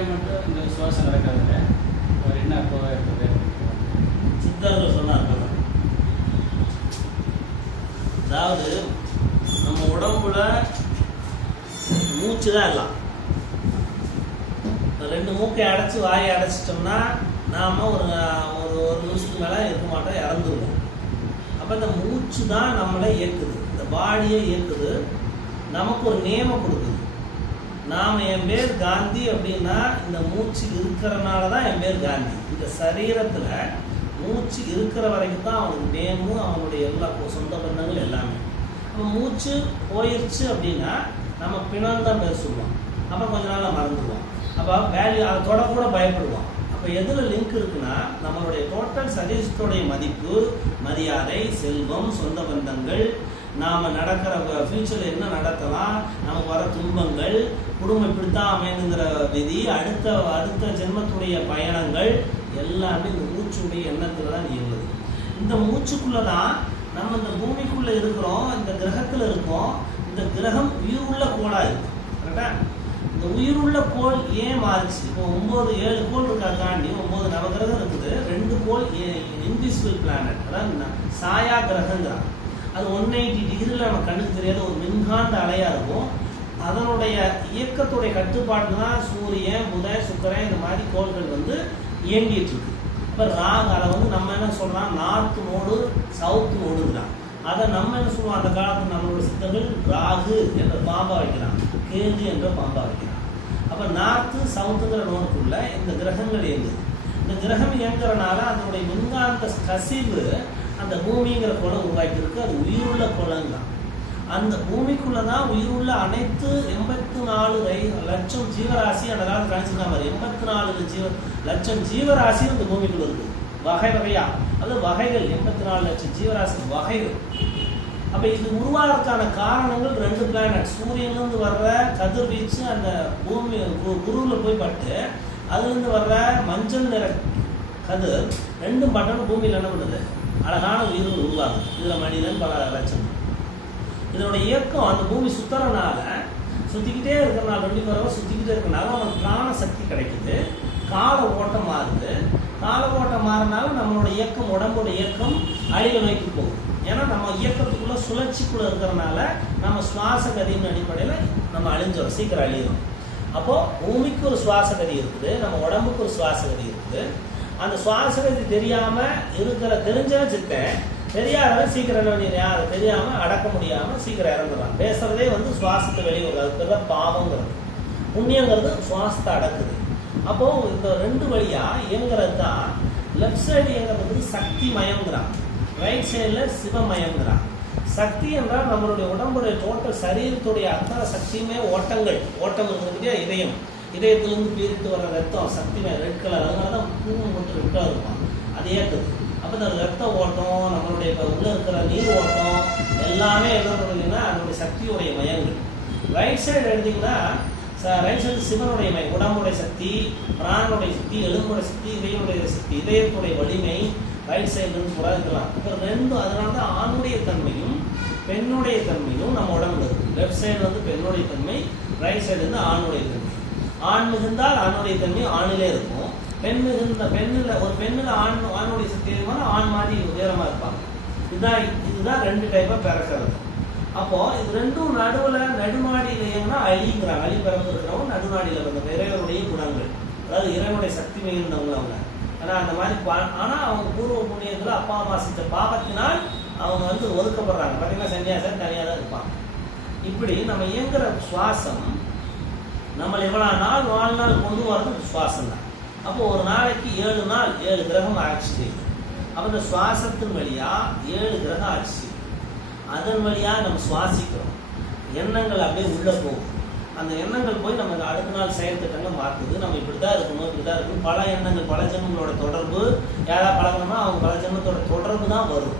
மட்டும் இந்த சுவாசம் நடக்காதுல்ல? ஒரு என்ன அப்போவா இருக்குது? சித்தர்கள் சொன்னார்கள் அதாவது நம்ம உடம்புல மூச்சு தான் எல்லாம். ரெண்டு மூக்கை அடைச்சி வாயை அடைச்சிட்டோம்னா நாம் ஒரு ஒரு ஒரு நிமிஷத்துக்கு மேலே இருக்க மாட்டோம் இறந்துருவோம். அப்போ இந்த மூச்சு தான் நம்மளை இயக்குது. இந்த பாடியை இயக்குது. நமக்கு ஒரு நியமம் கொடுக்குது. நாம் என் பேர் காந்தி அப்படின்னா இந்த மூச்சு இருக்கிறனால தான் என் பேர் காந்தி. இந்த சரீரத்தில் மூச்சு இருக்கிற வரைக்கும் தான் அவனுக்கு நேமும் அவனுடைய எல்லா சொந்த பந்தங்கள் எல்லாமே. அப்போ மூச்சு போயிடுச்சு அப்படின்னா நம்ம பிணம் தான் பேர் சொல்லுவோம். அப்புறம் கொஞ்ச நாள்ல மறந்துடுவோம். அப்போ வேல்யூ அதை தொட கூட பயப்படுவோம். அப்போ எதில் லிங்க் இருக்குன்னா நம்மளுடைய டோட்டல் சதீஷத்துடைய மதிப்பு மரியாதை செல்வம் சொந்த பந்தங்கள் நாம் நடக்கிற ஃபியூச்சரில் என்ன நடத்தலாம்? நமக்கு வர துன்பங்கள் குடும்பம் இப்படித்தான் அமையணுங்கிற விதி அடுத்த அடுத்த ஜென்மத்துடைய பயணங்கள் எல்லாமே இந்த மூச்சுடைய எண்ணத்தில் தான் இயங்குது. இந்த மூச்சுக்குள்ளே தான் நம்ம இந்த பூமிக்குள்ளே இருக்கிறோம் இந்த கிரகத்தில் இருக்கோம். இந்த கிரகம் உயிர் உள்ள கோளாக இருக்கு கரெக்டா இந்த உயிருள்ள கோள் ஏன் மாறுச்சு? இப்போ ஒம்பது ஏழு கோள் இருக்கா தாண்டி ஒம்பது நவகிரகம் இருக்குது. ரெண்டு கோள் இன்விசிபிள் பிளானட் அதாவது சாயா கிரகங்கிறான் அது ஒன் எயிட்டி டிகிரியில் நம்ம கண்ணுக்கு தெரியாத ஒரு மின்காந்த அலையாக இருக்கும். அதனுடைய இயக்கத்துடைய கட்டுப்பாடு தான் சூரியன் புதன் சுக்கரன் இந்த மாதிரி கோள்கள் வந்து இயங்கிட்டு இருக்கு. இப்போ ராகு அதை வந்து நம்ம என்ன சொல்லலாம் நார்த் மோடு சவுத் மோடுங்கிறான் அதை நம்ம என்ன சொல்லுவோம்? அந்த காலத்தில் நம்மளோட சித்தர்கள் ராகு என்ற பாம்பா வைக்கிறான். கேது என்ற பாம்பா வைக்கிறான். அப்போ நார்த்து சவுத்துங்கிற நோடுக்குள்ள இந்த கிரகங்கள் இயங்குது. இந்த கிரகம் இயங்குறனால அதனுடைய மின்காந்த கசிவு அந்த பூமிங்கிற குளம் உருவாக்கியிருக்கு. அது உயிருள்ள குளம் தான் அந்த பூமிக்குள்ள தான் உயிருள்ள அனைத்து எண்பத்து நாலு ரை- லட்சம் ஜீவராசி அந்த காலத்தில் கணிச்சிருக்காங்க பாரு. எண்பத்தி நாலு ஜீவ லட்சம் ஜீவராசி அந்த பூமிக்குள்ள இருக்குது வகை வகையா. அது வகைகள். எண்பத்தி நாலு லட்சம் ஜீவராசி வகைகள். அப்ப இது உருவாகிறதுக்கான காரணங்கள் ரெண்டு பிளானட் சூரியன்லேருந்து வர்ற கதிர்வீச்சு அந்த பூமி கு- போய் பட்டு அதுலேருந்து வர்ற மஞ்சள் நிற கதிர் ரெண்டும் பட்டணும் பூமியில் என்ன பண்ணுது? அழகான உயிர்கள் உருவாகும். இதில் மனிதன் பல லட்சம். இதனோட இயக்கம் அந்த பூமி சுத்துறனால சுற்றிக்கிட்டே இருக்கிறனால ரெண்டு பேரும் சுற்றிக்கிட்டே இருக்கனால அவனுக்கு பிராண சக்தி கிடைக்குது. கால ஓட்டம் மாறுது. கால ஓட்டம் மாறினால நம்மளோட இயக்கம் உடம்போட இயக்கம் அழிவை நோக்கி போகும். ஏன்னா நம்ம இயக்கத்துக்குள்ள சுழற்சிக்குள்ள இருக்கிறனால நம்ம சுவாச கதியின் அடிப்படையில் நம்ம அழிஞ்சோம் சீக்கிரம் அழியிடும் அப்போது பூமிக்கு ஒரு சுவாச கதி இருக்குது நம்ம உடம்புக்கு ஒரு சுவாச கதி இருக்குது. அந்த சுவாச தெரியாமல் தெரியாம இருக்கிற தெரிஞ்சவன் சித்தன். தெரியாதவன் சீக்கிரம் என்ன பண்ணிடுறான்? அதை தெரியாம அடக்க முடியாம சீக்கிரம் இறந்துடுறான். பேசுறதே வந்து சுவாசத்தை வெளியே அது பேர் பாவங்கிறது. புண்ணியங்கிறது சுவாசத்தை அடக்குது. அப்போ இந்த ரெண்டு வழியா இயங்குறது தான் லெஃப்ட் சைடு இயங்குறது வந்து சக்தி மயங்குறான் ரைட் சைடில் சிவமயங்குறான் சக்தி என்றால் நம்மளுடைய உடம்புடைய டோட்டல் சரீரத்துடைய அத்தனை சக்தியுமே ஓட்டங்கள். ஓட்டம் இருக்கிறதுக்கே இதயம். இதயத்திலிருந்து பீரிட்டு வர ரத்தம் சக்திமே ரெட் கலர் அதனால தான் பூவும் மட்டும் ரெட்டாக இருக்கும். அது இருக்குது அப்போ இந்த ரத்த ஓட்டம் நம்மளுடைய இப்போ உள்ளே இருக்கிற நீர் ஓட்டம் எல்லாமே என்ன பண்ணுறீங்கன்னா அதனுடைய சக்தியுடைய மயங்கள். ரைட் சைடு எடுத்திங்கன்னா ரைட் சைடு சிவனுடைய மயம் உடம்புடைய சக்தி பிராணனுடைய சக்தி எலும்புடைய சக்தி இதயனுடைய சக்தி இதயத்துடைய வலிமை ரைட் சைடுலேருந்து கூட இருக்கலாம். இப்போ ரெண்டும் அதனால தான் ஆணுடைய தன்மையும் பெண்ணுடைய தன்மையும் நம்ம உடம்புல இருக்குது லெஃப்ட் சைடு வந்து பெண்ணுடைய தன்மை ரைட் சைடு வந்து ஆணுடைய தன்மை. ஆண் மிகுந்தால் ஆணுடைய தன்மை ஆணிலே இருக்கும். பெண் மிகுந்த பெண்ணில் ஒரு பெண்ணில் ஆண் ஆணுடைய சக்தி இருக்கும்போது ஆண் மாதிரி உயரமாக இருப்பாங்க. இதுதான் இதுதான் ரெண்டு டைப்பாக பிறக்கிறது அப்போ இது ரெண்டும் நடுவுல நடுநாடியில் இயங்கினா அழிங்கிறாங்க. அழி பிறந்து இருக்கிறவங்க நடுநாடியில் பிறந்த இறைவனுடைய குணங்கள். அதாவது இறைவனுடைய சக்தி மிகுந்தவங்க அவங்க. ஆனால் அந்த மாதிரி பா- அவங்க பூர்வ புண்ணியத்தில் அப்பா அம்மா செஞ்ச பாவத்தினால் அவங்க வந்து ஒதுக்கப்படுறாங்க. பார்த்தீங்கன்னா சன்னியாசம் தனியாக தான் இருப்பாங்க. இப்படி நம்ம இயங்குற சுவாசம் நம்ம எவ்வளோ நாள் வாழ்நாள் கொண்டு வரது சுவாசம் தான் அப்போ ஒரு நாளைக்கு ஏழு நாள் ஏழு கிரகம் ஆட்சி செய்யுது அப்போ இந்த சுவாசத்தின் வழியா ஏழு கிரகம் ஆட்சி செய்யுது அதன் வழியா நம்ம சுவாசிக்கிறோம். எண்ணங்கள் அப்படியே உள்ள போகும். அந்த எண்ணங்கள் போய் நமக்கு அடுத்த நாள் செயல் திட்டங்கள் மாற்றுது நம்ம இப்படி தான் இருக்கணும் இப்படி தான் இருக்கணும். பல எண்ணங்கள் பல ஜென்மங்களோட தொடர்பு. யாராவது பழகணும்னா அவங்க பல ஜென்மத்தோட தொடர்பு தான் வரும்.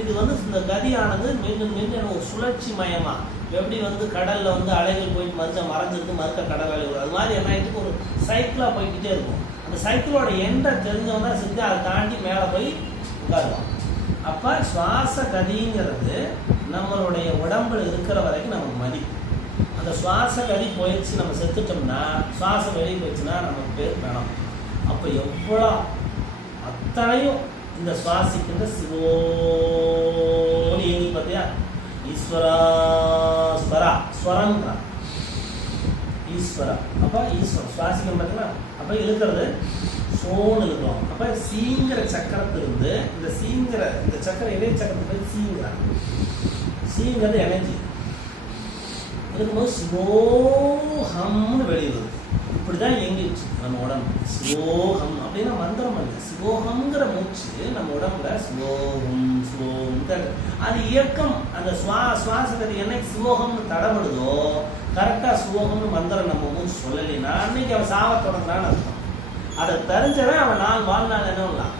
இது வந்து இந்த கதியானது மீண்டும் மீண்டும் ஒரு சுழற்சி மயமா? எப்படி வந்து கடல்ல வந்து அலைகள் போயிட்டு மறுக்க மறைஞ்சிருக்கு மறுக்க கடல் அலை வரும். அது மாதிரி என்ன ஆயிட்டு ஒரு சைக்கிளா போய்கிட்டே இருக்கும். அந்த சைக்கிளோட எண்டை தெரிஞ்சவங்க சித்தி செஞ்சு அதை தாண்டி மேலே போய் உட்காருவான். அப்ப சுவாச கதிங்கிறது நம்மளுடைய உடம்புல இருக்கிற வரைக்கும் நமக்கு மதிப்பு. அந்த சுவாச கதி போயிடுச்சு நம்ம செத்துட்டோம்னா சுவாச வெளியே போயிடுச்சுன்னா நமக்கு பேர் வேணும் அப்போ எவ்வளோ அத்தனையும் இந்த சுவாசிக்கின்ற சிவோன்னு ஏங்கி பார்த்தியா ஈஸ்வரா ஸ்வரா ஸ்வரங்கிறான் ஈஸ்வரா. அப்போ ஈஸ்வரம் சுவாசிக்கணும் பார்த்தீங்களா அப்போ இழுக்கிறது சோன்னு இழுக்கிறோம். அப்போ சீங்கிற சக்கரத்திலிருந்து இந்த சீங்கிற இந்த சக்கரம் இணைய சக்கரத்துக்கு போய் சீங்கிறான் சீங்கிறது எனர்ஜி. இருக்கும்போது சிவோஹம்னு வெளியிடுது இப்படிதான் தான் நம்ம உடம்பு. ஸ்லோகம் அப்படின்னா மந்திரம் இல்லை ஸ்லோகம்ங்கிற மூச்சு நம்ம உடம்புல ஸ்லோகம் ஸ்லோகம் அது இயக்கம். அந்த சுவா சுவாசகதி என்னைக்கு ஸ்லோகம்னு தடபடுதோ கரெக்டாக ஸ்லோகம்னு மந்திரம் நம்ம மூச்சு சொல்லலைன்னா அன்னைக்கு அவன் சாவ தொடங்குறான்னு அர்த்தம். அதை தெரிஞ்சவன் அவன் நாள் வாழ்நாள் என்ன பண்ணலாம்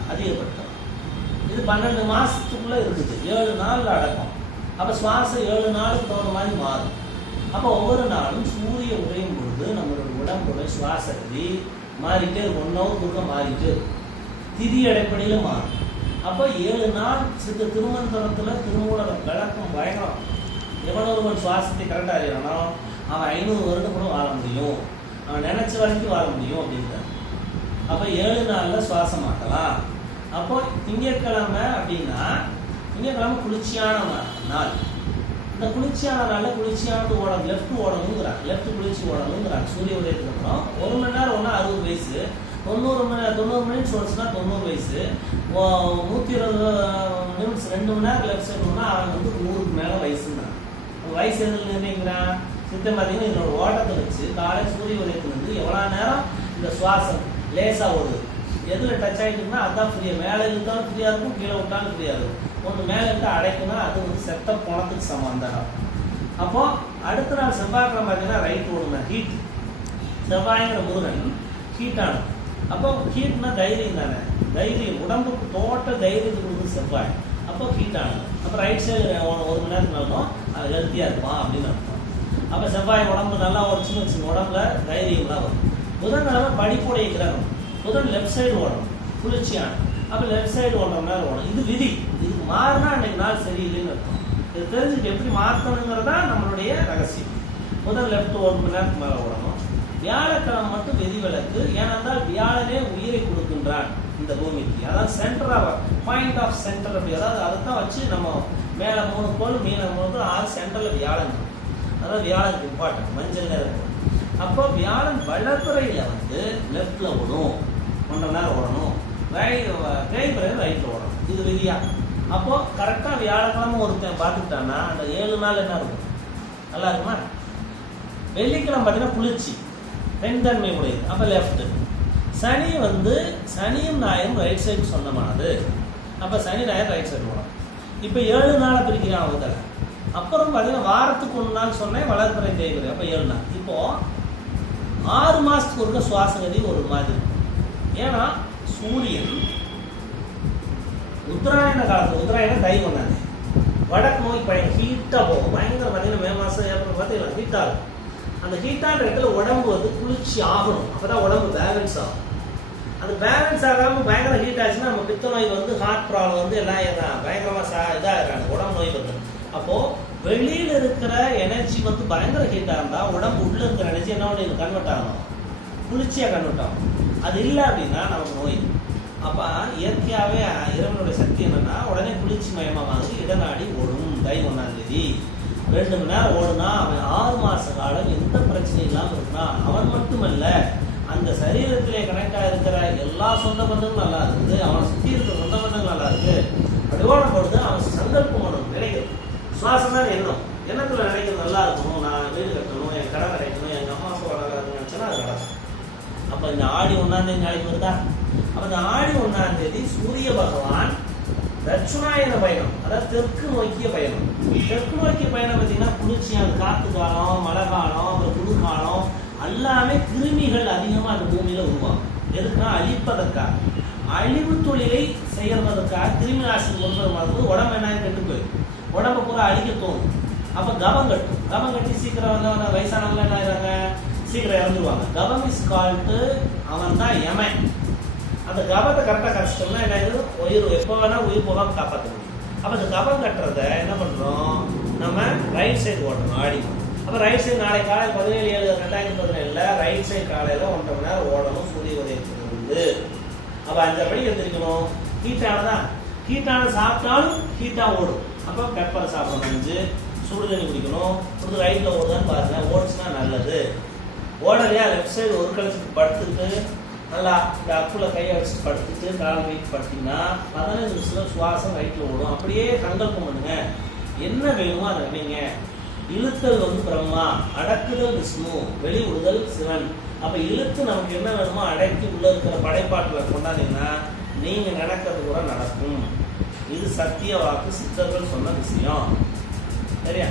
இது பன்னெண்டு மாசத்துக்குள்ள இருக்குது. ஏழு நாள் அடக்கம். அப்ப சுவாசம் ஏழு நாளுக்கு தகுந்த மாதிரி மாறும். அப்போ ஒவ்வொரு நாளும் சூரிய உதயம் பொழுது நம்மளோட உடம்போட சுவாச கதி மாறிட்டே இருக்கும் ஒன் ஹவர் திதி அடிப்படையில் மாறும். அப்போ ஏழு நாள் சித்த திருமந்தனத்தில் திருமூலர் விளக்கம் பயங்கரம் எவ்வளோ ஒருவன் சுவாசத்தை கரெக்டாக அறியறானோ அவன் ஐநூறு வருடம் கூட வாழ முடியும். அவன் நினச்ச வரைக்கும் வாழ முடியும் அப்படின்றார். அப்போ ஏழு நாளில் சுவாசம் மாட்டலாம் அப்போ திங்கட்கிழமை அப்படின்னா திங்கட்கிழமை குளிர்ச்சியான நா- நாள். இந்த குளிர்ச்சியான குளிர்ச்சியானது ஓடணும் லெஃப்ட் ஓடணுங்கிறாங்க. லெஃப்ட் குளிர்ச்சி ஓடணுங்கிறாங்க. சூரிய உதயத்துக்கு அப்புறம். ஒரு மணி நேரம் ஒன்றா அறுபது வயசு. தொண்ணூறு மணி தொண்ணூறு மினிட்ஸ் ஓடிச்சுன்னா தொண்ணூறு வயசு. நூற்றி இருபது நிமிஷம் ரெண்டு மணி நேரம் லெஃப்ட் சைடு போனால் அவன் வந்து நூறுக்கு மேலே வயசுங்கிறான் வயசு எதில் நிர்ணயிக்கிறான் சித்தம் பார்த்தீங்கன்னா இதனோட ஓட்டத்தை வச்சு காலை சூரிய உதயத்துலேருந்து எவ்வளோ நேரம் இந்த சுவாசம் லேசாக ஓடுது. எதில் டச் ஆகிட்டுன்னா அதான் ஃப்ரீயாக மேலே இருந்தாலும் ஃப்ரீயாக இருக்கும் கீழே விட்டாலும் ஃப்ரீயாக இருக்கும். ஒன்று மேலே இருந்து அடைக்குன்னா அது வந்து செத்த பணத்துக்கு சமம் அந்த அப்போ அடுத்த நாள் செவ்வாய்க்கிழமை பார்த்தீங்கன்னா ரைட் ஓடுங்க. ஹீட் செவ்வாய்ங்கிற முருகன் ஹீட்டானது அப்போ ஹீட்னா தைரியம் தானே. தைரியம். உடம்புக்கு டோட்டல் தைரியத்துக்கு கொடுக்குறது செவ்வாய். அப்போ ஹீட்டானது அப்போ ரைட் சைடு ஒரு மணி நேரத்துக்கு நடக்கும் அது ஹெல்த்தியாக இருப்பான் அப்படின்னு அர்த்தம். அப்போ செவ்வாய் உடம்பு நல்லா உடச்சுன்னு வச்சுங்க உடம்புல தைரியம் வரும். புதன் புதன்கிழமை படிப்புடைய கிரகம் புதன் லெஃப்ட் சைடு ஓடும் குளிர்ச்சியானது. அப்போ லெஃப்ட் சைடு ஓடுற மாதிரி ஓடும். இது விதி. இது மாறினா அன்னைக்கு நாள் சரியில்லைன்னு இருக்கும் இது தெரிஞ்சுட்டு எப்படி மாற்றணுங்கிறது தான் நம்மளுடைய ரகசியம். முதல் லெஃப்ட் ஒரு மணி நேரத்துக்கு மேலே ஓடணும். வியாழக்கிழமை மட்டும் விதிவிலக்கு ஏனென்றால் வியாழனே உயிரை கொடுக்கின்றான் இந்த பூமிக்கு. அதாவது centre of point of centre அப்படி. அதாவது அதை தான் வச்சு நம்ம மேலே மூணு கோல் மீன மூணு கோல் ஆறு சென்டரில் வியாழன். அதாவது வியாழனுக்கு இம்பார்ட்டன்ட் மஞ்சள் நேரம் அப்போ வியாழன் வளர்ப்புறையில் வந்து லெஃப்டில் ஓடும். ஒன்றரை நேரம் ஓடணும். தேய்பிறகு ரைட்டில் ஓடணும். இது விதியா? அப்போ கரெக்டாக வியாழக்கிழமை ஒருத்தன் பார்த்துக்கிட்டான்னா அந்த ஏழு நாள் என்ன இருக்கும்? நல்லா இருக்குமா? வெள்ளிக்கிழமை பார்த்தீங்கன்னா குளிர்ச்சி. பெண்தன்மை உடையது. அப்போ லெஃப்ட் சனி வந்து சனியும் ஞாயிறும் ரைட் சைடு சொந்தமானது. அப்போ சனி ஞாயிறு ரைட் சைடு போகலாம் இப்போ ஏழு நாளை பிரிக்கிறான் அவங்க அப்புறம் பார்த்தீங்கன்னா வாரத்துக்கு ஒன்று நாள் சொன்னேன் வளர்ப்புறை தேய்பிறை. அப்போ ஏழு நாள். இப்போது ஆறு மாதத்துக்கு ஒருக்க சுவாசகதி ஒரு மாதிரி. ஏன்னா சூரியன் உத்தராயண காலத்தில் உத்தராயணம் தெய்வம் தானே வடக்கு நோய் பயணம் ஹீட்டாக போகும். பயங்கர பார்த்தீங்கன்னா மே மாதம் ஏப்ரல் பார்த்தீங்கன்னா ஹீட்டாக இருக்கும். அந்த ஹீட்டான இடத்துல உடம்பு வந்து குளிர்ச்சி ஆகணும். அப்போ தான் உடம்பு பேலன்ஸ் ஆகும். அது பேலன்ஸ் ஆகாமல் பயங்கர ஹீட் ஆச்சுன்னா நம்ம பித்த நோய் வந்து ஹார்ட் ப்ராப்ளம் வந்து எல்லாம் இதான் பயங்கரமாக சா இதாக உடம்பு நோய் வந்து. அப்போது வெளியில் இருக்கிற எனர்ஜி வந்து பயங்கர ஹீட்டாக இருந்தால் உடம்பு உள்ளே இருக்கிற எனர்ஜி என்ன பண்ணி கன்வெர்ட் ஆகணும் குளிர்ச்சியாக கன்வெர்ட் ஆகும். அது இல்லை அப்படின்னா நமக்கு நோய். அப்போ இயற்கையாகவே இறைவனுடைய சக்தி என்னன்னா உடனே குளிர்ச்சி மயமாவது இடநாடி ஓடும். தை ஒன்றாம் தேதி. ரெண்டு மணி நேரம் ஓடுனா அவன் ஆறு மாச காலம் எந்த பிரச்சனையும் இல்லாமல் இருந்தான் அவன் மட்டுமல்ல அந்த சரீரத்திலே கனெக்டாக இருக்கிற எல்லா சொந்த பந்தங்களும் நல்லா இருக்குது. அவனை சுற்றி இருக்கிற சொந்த பந்தங்கள் நல்லா இருக்கு. அப்படி ஓடும் பொழுது அவன் சங்கல்பம் ஒன்று நினைக்கிறது. சுவாசம் தான் எண்ணம். எண்ணத்தில் நினைக்கிறது நல்லா இருக்கணும். நான் வீடு கட்டணும் என் கடை கிடைக்கணும் அப்போ இந்த ஆடி ஒன்றாம் தேதி நாளைக்கு வருதா? அப்போ இந்த ஆடி ஒன்றாம் தேதி சூரிய பகவான் தட்சுணாயன பயணம் அதாவது தெற்கு நோக்கிய பயணம். தெற்கு நோக்கிய பயணம் பார்த்தீங்கன்னா குளிர்ச்சியான காத்து காலம் மழை காலம் அப்புறம் குளிர்காலம் எல்லாமே கிருமிகள் அதிகமாக அந்த பூமியில உருவாகும். எதுக்குன்னா அழிப்பதற்காக. அழிவு தொழிலை செய்யறதற்காக கிருமி நாசினி கொண்டு வரும்போது உடம்பு என்ன கெட்டு போயிடும் உடம்பு பூரா அழிக்க தோணும். அப்போ கவம் கட்டும் கவம் கட்டி சீக்கிரம் வந்து வயசானவங்க என்ன ஆயிடுறாங்க? சீக்கிரம் இறந்துருவாங்க. கபம் இஸ் கால்ட்டு அவன் தான் எமன் அந்த கபத்தை கரெக்டாக கரைச்சிட்டோம்னா என்ன ஆகுது உயிர் எப்போ வேணால் உயிர் போகாமல் காப்பாற்ற முடியும். அப்போ அந்த கபம் கட்டுறத என்ன பண்ணுறோம் நம்ம ரைட் சைடு ஓட்டணும் ஆடி. அப்போ ரைட் சைடு நாளை காலை பதினேழு ஏழு ரெண்டாயிரத்தி பதினேழில் ரைட் சைடு காலையில் ஒன்றரை மணி நேரம் ஓடணும் சூரிய உதயத்துக்கு வந்து அப்போ அஞ்சரை மணிக்கு எழுந்திரிக்கணும் ஹீட்டான தான். ஹீட்டான சாப்பிட்டாலும் ஹீட்டாக ஓடும். அப்போ பெப்பரை சாப்பிடணும் அஞ்சு சுடு தண்ணி குடிக்கணும். கொடுத்து ரைட்டில் ஓடுதான்னு பாருங்கள் ஓடுச்சுன்னா நல்லது. ஓடலையா லெஃப்ட் சைடு ஒரு கழிச்சுக்கு படுத்துட்டு நல்லா இந்த அப்புல கையை வச்சுட்டு படுத்துட்டு கால் வைத்து படுத்தீங்கன்னா பதினஞ்சு நிமிஷத்துல சுவாசம் வயிற்றில் ஓடும். அப்படியே சங்கல்பம் பண்ணுங்க என்ன வேணுமோ அதை நினைங்க இழுத்தல் வந்து பிரம்மா அடக்குதல் விஷ்ணு வெளி விடுதல் சிவன். அப்ப இழுத்து நமக்கு என்ன வேணுமோ அடக்கி உள்ள இருக்கிற படைப்பாட்டில் கொண்டாந்தீங்கன்னா நீங்க நடக்கிறது கூட நடக்கும். இது சத்திய வாக்கு சித்தர்கள் சொன்ன விஷயம். சரியா?